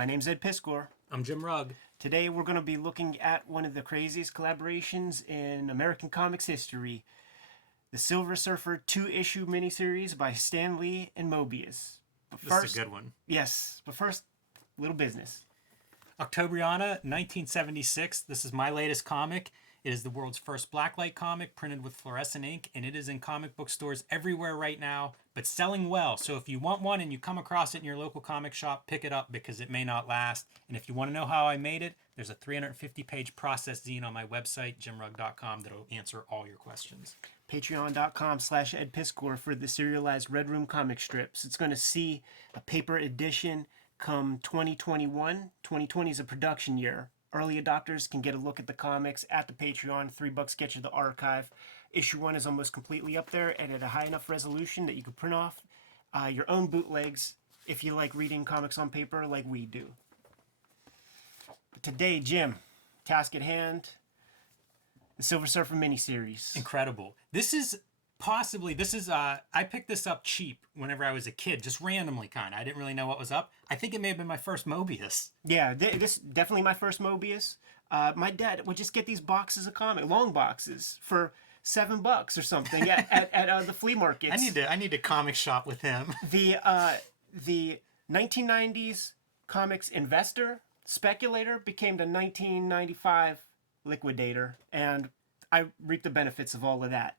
My name's Ed Piskor. I'm Jim Rugg. Today we're going to be looking at one of the craziest collaborations in American comics history, the Silver Surfer 2-issue miniseries by Stan Lee and Moebius. But This is a good one. Yes, but first, little business. Octobriana, 1976. This is my latest comic. It is the world's first blacklight comic printed with fluorescent ink, and it is in comic book stores everywhere right now, but selling well. So if you want one and you come across it in your local comic shop, pick it up because it may not last. And if you want to know how I made it, there's a 350-page process zine on my website, jimrugg.com, that'll answer all your questions. Patreon.com/EdPiskor for the serialized Red Room comic strips. It's going to see a paper edition come 2021. 2020 is a production year. Early adopters can get a look at the comics at the Patreon. $3 gets you the archive. Issue 1 is almost completely up there and at a high enough resolution that you can print off your own bootlegs if you like reading comics on paper like we do. But today, Jim, task at hand, the Silver Surfer miniseries. Incredible. I picked this up cheap whenever I was a kid, just randomly kind of. I didn't really know what was up. I think it may have been my first Moebius. Yeah, this definitely my first Moebius. My dad would just get these boxes of comic, long boxes, for $7 or something at the flea markets. I need to comic shop with him. The 1990s comics investor, speculator, became the 1995 liquidator, and I reaped the benefits of all of that.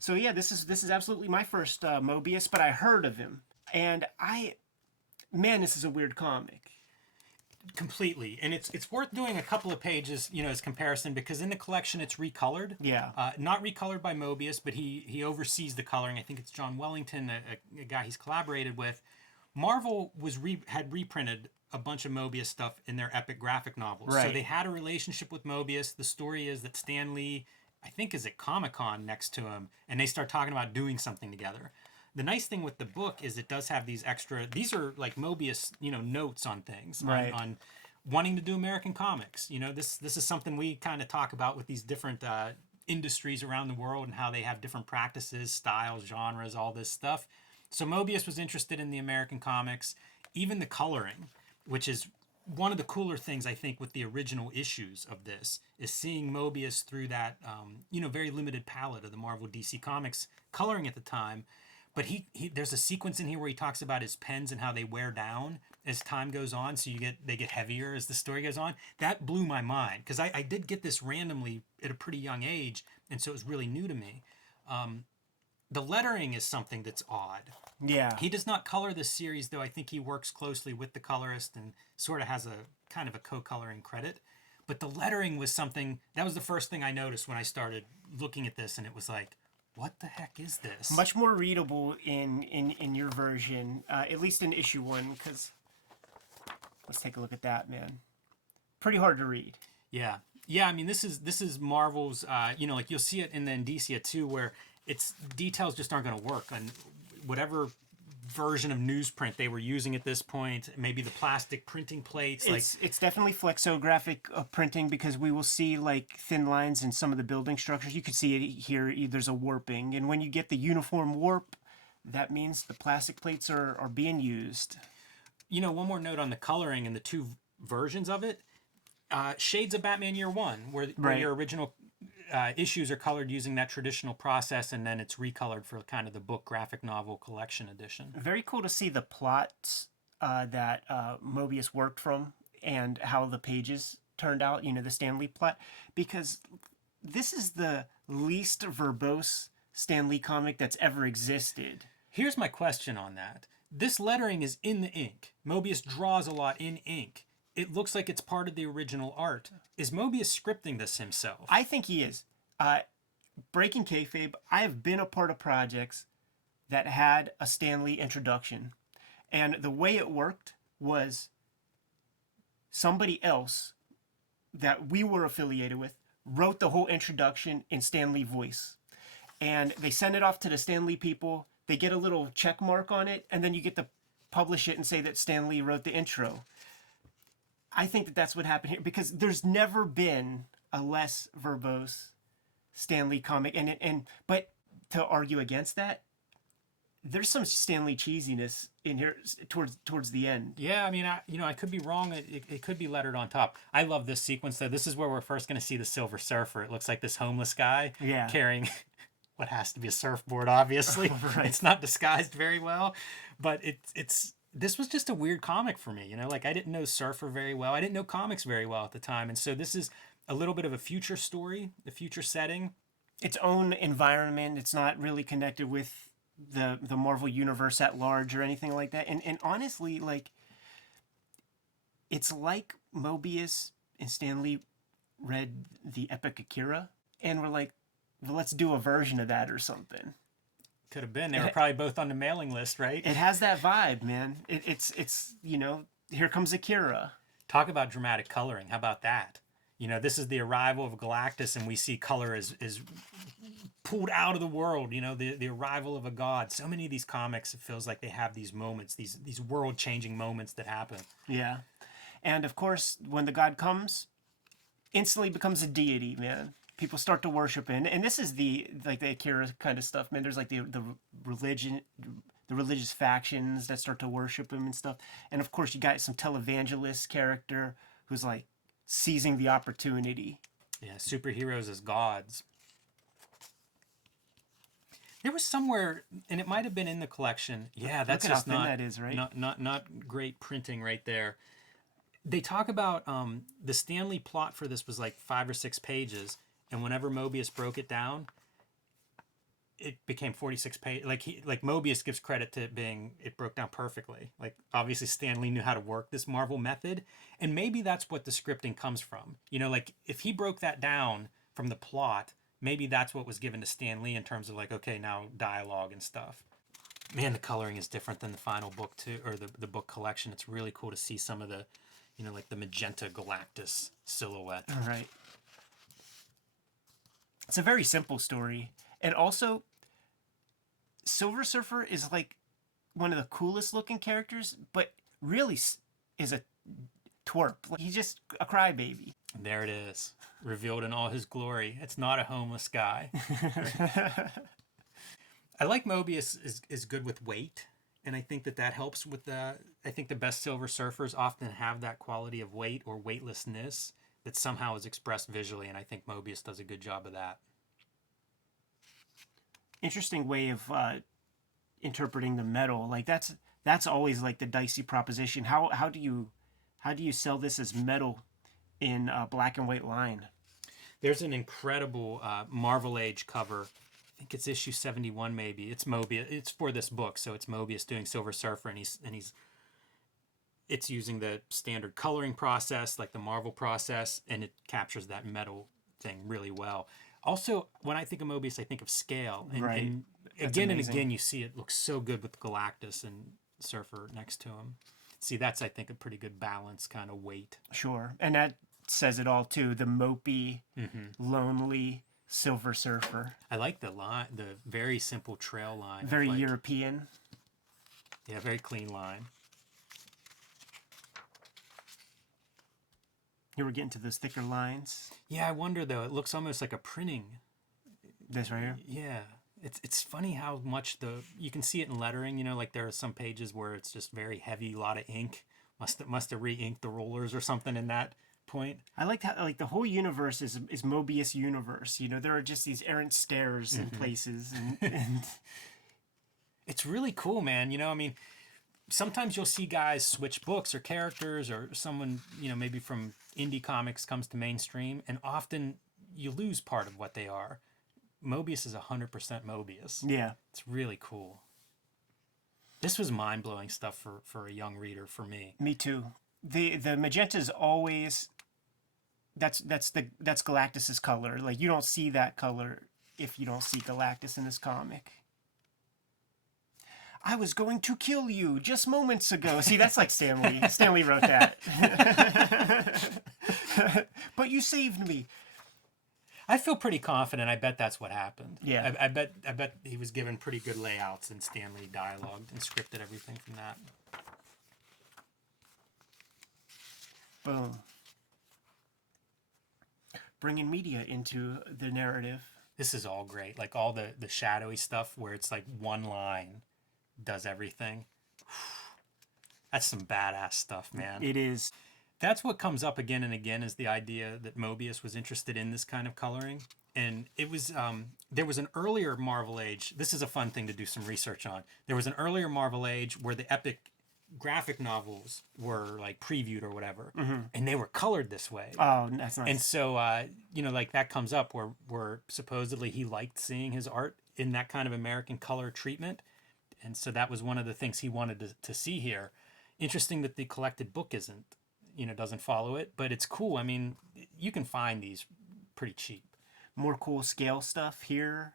So yeah, this is absolutely my first Moebius, but I heard of him, and this is a weird comic. Completely, and it's worth doing a couple of pages, as comparison, because in the collection it's recolored. Yeah. Not recolored by Moebius, but he oversees the coloring. I think it's John Wellington, a guy he's collaborated with. Marvel had reprinted a bunch of Moebius stuff in their epic graphic novels, right. So they had a relationship with Moebius. The story is that Stan Lee, I think, is at Comic-Con next to him, and they start talking about doing something together. The nice thing with the book is it does have these are like Moebius, notes on things, right. on wanting to do American comics. This is something we kind of talk about with these different industries around the world and how they have different practices, styles, genres, all this stuff. So Moebius was interested in the American comics, even the coloring, which is one of the cooler things, I think, with the original issues of this is seeing Moebius through that, very limited palette of the Marvel DC Comics coloring at the time. But there's a sequence in here where he talks about his pens and how they wear down as time goes on. So they get heavier as the story goes on. That blew my mind because I did get this randomly at a pretty young age. And so it was really new to me. The lettering is something that's odd. Yeah. He does not color this series, though. I think he works closely with the colorist and sort of has a kind of a co-coloring credit. But the lettering was something, that was the first thing I noticed when I started looking at this, and it was like, what the heck is this? Much more readable in your version, at least in issue 1, because let's take a look at that, man. Pretty hard to read. Yeah. I mean, this is Marvel's, like you'll see it in the Indicia too, where its details just aren't going to work on whatever version of newsprint they were using at this point. Maybe the plastic printing plates. It's definitely flexographic printing because we will see like thin lines in some of the building structures. You could see it here. There's a warping, and when you get the uniform warp, that means the plastic plates are being used. One more note on the coloring and the two versions of it. Shades of Batman Year One, where your original issues are colored using that traditional process, and then it's recolored for kind of the book graphic novel collection edition. Very cool to see the plots that Moebius worked from and how the pages turned out, the Stan Lee plot, because this is the least verbose Stan Lee comic that's ever existed. Here's my question on that. This lettering is in the ink. Moebius draws a lot in ink. It looks like it's part of the original art. Is Moebius scripting this himself? I think he is. Breaking Kayfabe, I have been a part of projects that had a Stan Lee introduction. And the way it worked was somebody else that we were affiliated with wrote the whole introduction in Stan Lee voice. And they send it off to the Stan Lee people. They get a little check mark on it, and then you get to publish it and say that Stan Lee wrote the intro. I think that that's what happened here, because there's never been a less verbose Stan Lee comic, but to argue against that, There's some Stanley cheesiness in here towards the end. Yeah, I mean, I could be wrong. It could be lettered on top. I love this sequence though. This is where we're first going to see the Silver Surfer. It looks like this homeless guy Yeah. carrying what has to be a surfboard. Obviously, Right. It's not disguised very well, but it's. This was just a weird comic for me. You know, like I didn't know Surfer very well. I didn't know comics very well at the time, and so this is a little bit of a future story, a future setting. Its own environment. It's not really connected with the Marvel universe at large or anything like that. And honestly, like, it's like Moebius and Stanley read the Epic Akira and were like, well, let's do a version of that or something. Could have been. They were probably both on the mailing list, right? It has that vibe, man. It's you know, here comes Akira. Talk about dramatic coloring. How about that? You know, this is the arrival of Galactus, and we see color is pulled out of the world. You know, the arrival of a god. So many of these comics, it feels like they have these moments, these world changing moments that happen. Yeah, and of course, when the god comes, instantly becomes a deity, man. People start to worship him, and this is the Akira kind of stuff, man. There's like the religion, the religious factions that start to worship him and stuff, and of course, you got some televangelist character who's like seizing the opportunity. Yeah, superheroes as gods. There was somewhere, and it might have been in the collection. Yeah, that's Look at just how thin not that is, right? not great printing right there. They talk about the Stanley plot for this was like 5 or 6 pages, and whenever Moebius broke it down, it became 46 pages. Like Moebius gives credit to it being, it broke down perfectly. Like obviously Stanley knew how to work this Marvel method, and maybe that's what the scripting comes from. You know, like if he broke that down from the plot, maybe that's what was given to Stan Lee in terms of like, okay, now dialogue and stuff. Man, the coloring is different than the final book too, or the book collection. It's really cool to see some of the, you know, like the magenta Galactus silhouette. All right. It's a very simple story, and also Silver Surfer is like one of the coolest looking characters, but really is a twerp. Like, he's just a crybaby. There it is, revealed in all his glory. It's not a homeless guy. I like Moebius is good with weight, and I think that helps with the. I think the best Silver Surfers often have that quality of weight or weightlessness that somehow is expressed visually, and I think Moebius does a good job of that. Interesting way of interpreting the metal. Like that's always like the dicey proposition. How do you sell this as metal in black and white line? There's an incredible Marvel Age cover. I think it's issue 71 maybe. It's Moebius. It's for this book, so it's Moebius doing Silver Surfer, and it's using the standard coloring process, like the Marvel process, and it captures that metal thing really well. Also, when I think of Moebius, I think of scale. And, Right. and again and again, you see it looks so good with Galactus and Surfer next to him. See, that's, I think, a pretty good balance kind of weight. Sure. And that says it all, too. The mopey, lonely Silver Surfer. I like the line, the very simple trail line. Very European. Yeah, very clean line. Here we're getting to those thicker lines. Yeah, I wonder, though. It looks almost like a printing. This right here? Yeah. It's funny how much you can see it in lettering, you know, like there are some pages where it's just very heavy, a lot of ink. Must have re-inked the rollers or something in that point. I like how like the whole universe is Moebius universe. You know, there are just these errant stairs in places, and it's really cool, man. You know, I mean, sometimes you'll see guys switch books or characters, or someone, you know, maybe from indie comics comes to mainstream, and often you lose part of what they are. Moebius is 100% Moebius. Yeah, it's really cool. This was mind-blowing stuff for a young reader, for me. Me too. The magenta is always that's Galactus's color. Like, you don't see that color if you don't see Galactus in this comic. I was going to kill you just moments ago. See, that's like Stanley. Stanley wrote that. But you saved me. I feel pretty confident. I bet that's what happened. Yeah. I bet he was given pretty good layouts, and Stanley dialogued and scripted everything from that. Boom. Bringing media into the narrative. This is all great. Like all the shadowy stuff where it's like one line does everything. That's some badass stuff, man. It is. That's what comes up again and again, is the idea that Moebius was interested in this kind of coloring. And it was, there was an earlier Marvel Age. This is a fun thing to do some research on. There was an earlier Marvel Age where the epic graphic novels were like previewed or whatever, and they were colored this way. Oh, that's nice. And so, you know, like that comes up where supposedly he liked seeing his art in that kind of American color treatment. And so that was one of the things he wanted to see here. Interesting that the collected book isn't, you know, doesn't follow it, but it's cool. I mean, you can find these pretty cheap. More cool scale stuff here.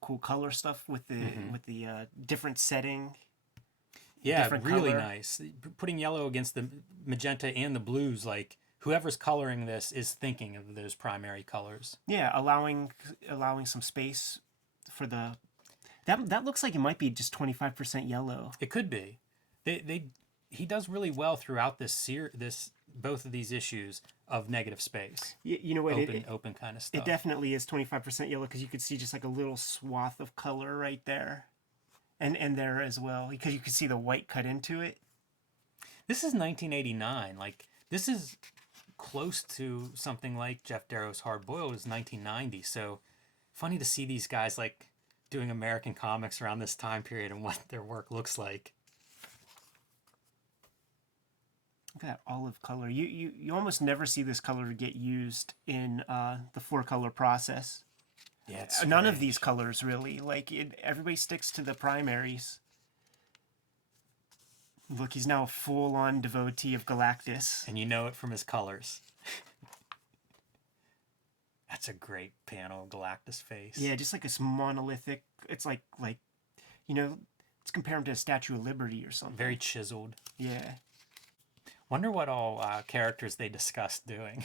Cool color stuff with the different setting. Yeah, different really color. nice. Putting yellow against the magenta and the blues, like whoever's coloring this is thinking of those primary colors. Yeah, allowing some space for the. That looks like it might be just 25% yellow. It could be. He does really well throughout this both of these issues of negative space. You know what? Open kind of stuff. It definitely is 25% yellow because you could see just like a little swath of color right there. And there as well, because you could see the white cut into it. This is 1989. Like, this is close to something like Jeff Darrow's Hard Boiled is 1990. So funny to see these guys like doing American comics around this time period and what their work looks like. Look at that olive color. You almost never see this color get used in the 4-color process. Yeah, it's None of strange. these colors really. Like everybody sticks to the primaries. Look, he's now a full-on devotee of Galactus. And you know it from his colors. That's a great panel of Galactus face. Yeah, just like this monolithic. It's like you know, let's compare him to a Statue of Liberty or something. Very chiseled. Yeah. Wonder what all characters they discussed doing.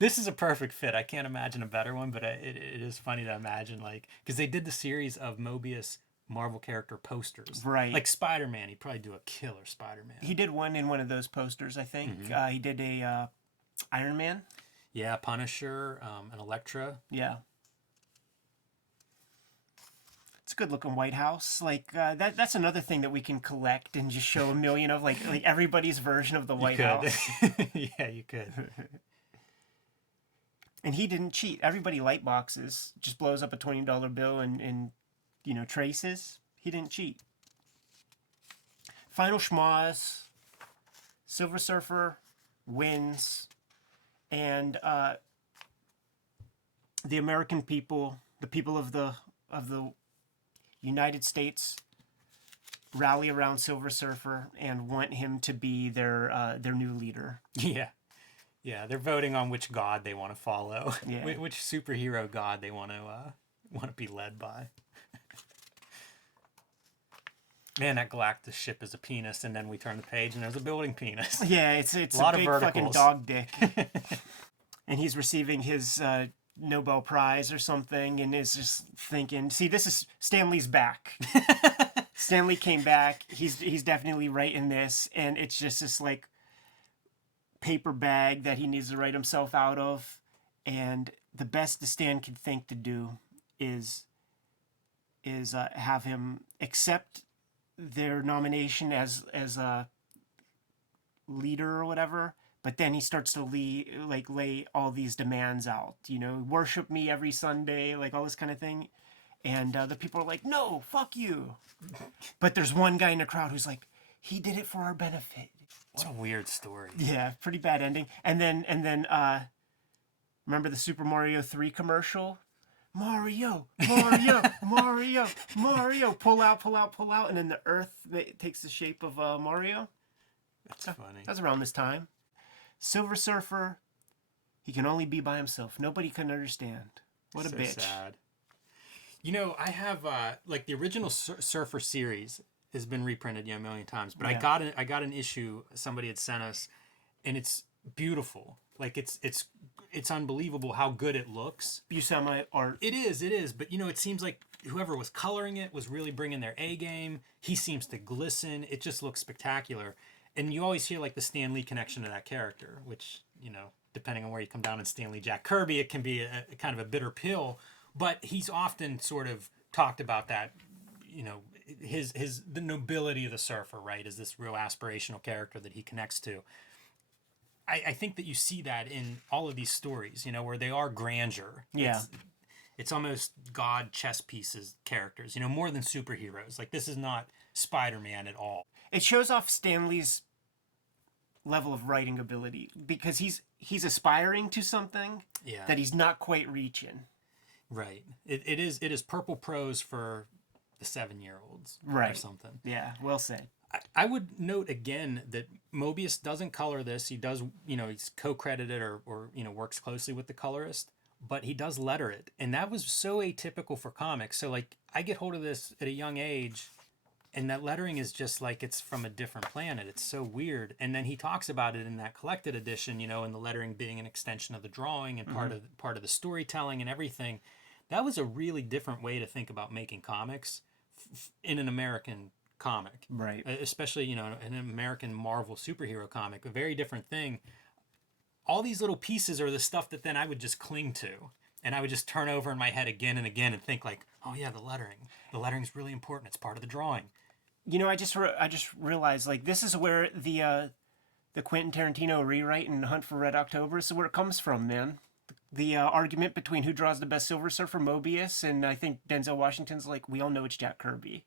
This is a perfect fit. I can't imagine a better one, but it is funny to imagine, like, because they did the series of Moebius Marvel character posters. Right. Like Spider-Man, he'd probably do a killer Spider-Man. He did one in one of those posters, I think. He did a Iron Man. Yeah, Punisher, and Elektra. Yeah. It's a good looking White House. Like that's another thing that we can collect and just show a million of, like everybody's version of the White House. Yeah, you could. And he didn't cheat. Everybody light boxes, just blows up a $20 bill and you know, traces. He didn't cheat. Final schmoz. Silver Surfer wins, and the American people, the people of the United States, rally around Silver Surfer and want him to be their new leader. Yeah. Yeah, they're voting on which god they want to follow. Yeah. Which superhero god they want to be led by. Man, that Galactus ship is a penis, and then we turn the page and there's a building penis. Yeah, it's a lot of big fucking verticals. dog dick. And he's receiving his Nobel Prize or something, and is just thinking, see, this is Stanley's back. Stanley came back. He's definitely right in this, and it's just this like paper bag that he needs to write himself out of. And the best the Stan could think to do is have him accept their nomination as a leader or whatever, but then he starts to lay all these demands out, you know, worship me every Sunday, like all this kind of thing. And the people are like, no, fuck you. But there's one guy in the crowd who's like, he did it for our benefit. What a weird story. Yeah, pretty bad ending. And then remember the Super Mario 3 commercial? Mario, Mario, pull out, and then the Earth takes the shape of Mario. That's funny. That's around this time. Silver Surfer, he can only be by himself. Nobody can understand. What a So bitch. sad. You know, I have like the original Surfer series has been reprinted a million times, but Yeah. I got an issue somebody had sent us, and it's beautiful. Like it's unbelievable how good it looks. Buscema art. It is, but you know, it seems like whoever was coloring it was really bringing their A game. He seems to glisten. It just looks spectacular. And you always hear like the Stan Lee connection to that character, which, you know, depending on where you come down in Stan Lee Jack Kirby, it can be a kind of a bitter pill, but he's often sort of talked about that, you know, the nobility of the surfer, right, is this real aspirational character that he connects to. I think that you see that in all of these stories, you know, where they are grandeur. Yeah. It's almost god chess pieces characters, you know, more than superheroes. Like, this is not Spider-Man at all. It shows off Stanley's level of writing ability because he's aspiring to something Yeah. that he's not quite reaching. Right. It is purple prose for the 7-year-olds or Right. something. Yeah, well said. I would note again that Moebius doesn't color this. He does, you know, he's co-credited or you know, works closely with the colorist, but he does letter it. And that was so atypical for comics. So like, I get hold of this at a young age, and that lettering is just like it's from a different planet. It's so weird. And then he talks about it in that collected edition, you know, and the lettering being an extension of the drawing and part of the storytelling and everything. That was a really different way to think about making comics in an American comic, Right. especially, you know, an American Marvel superhero comic. A very different thing. All these little pieces are the stuff that then I would just cling to, and I would just turn over in my head again and again and think like, oh yeah, the lettering's really important. It's part of the drawing. You know, I just realized, like, this is where the Quentin Tarantino rewrite in Hunt for Red October is where it comes from, man. The argument between who draws the best Silver Surfer, Moebius, and I think Denzel Washington's like, we all know it's Jack Kirby.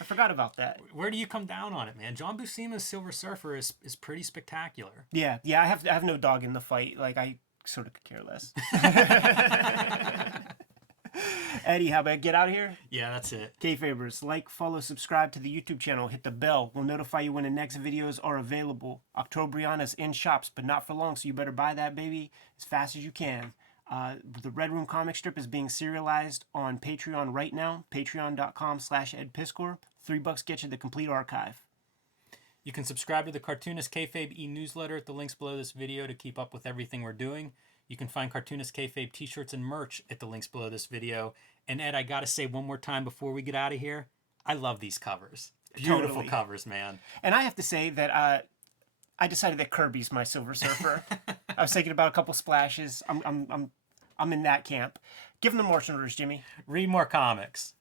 I forgot about that. Where do you come down on it, man? John Buscema's Silver Surfer is pretty spectacular. Yeah, I have no dog in the fight. Like, I sort of could care less. Eddie, how about get out of here? Yeah, that's it. Kayfabers, like, follow, subscribe to the YouTube channel, hit the bell. We'll notify you when the next videos are available. Octobriana's in shops, but not for long, so you better buy that baby as fast as you can. The Red Room comic strip is being serialized on Patreon right now, patreon.com/edpiskor. $3 gets you the complete archive. You can subscribe to the Cartoonist Kayfabe e-newsletter at the links below this video to keep up with everything we're doing. You can find Cartoonist Kayfabe t-shirts and merch at the links below this video. And Ed, I gotta say one more time before we get out of here, I love these covers. Beautiful Totally. covers, man. And I have to say that I decided that Kirby's my Silver Surfer. I was thinking about a couple splashes. I'm in that camp. Give them the marching orders, Jimmy. Read more comics.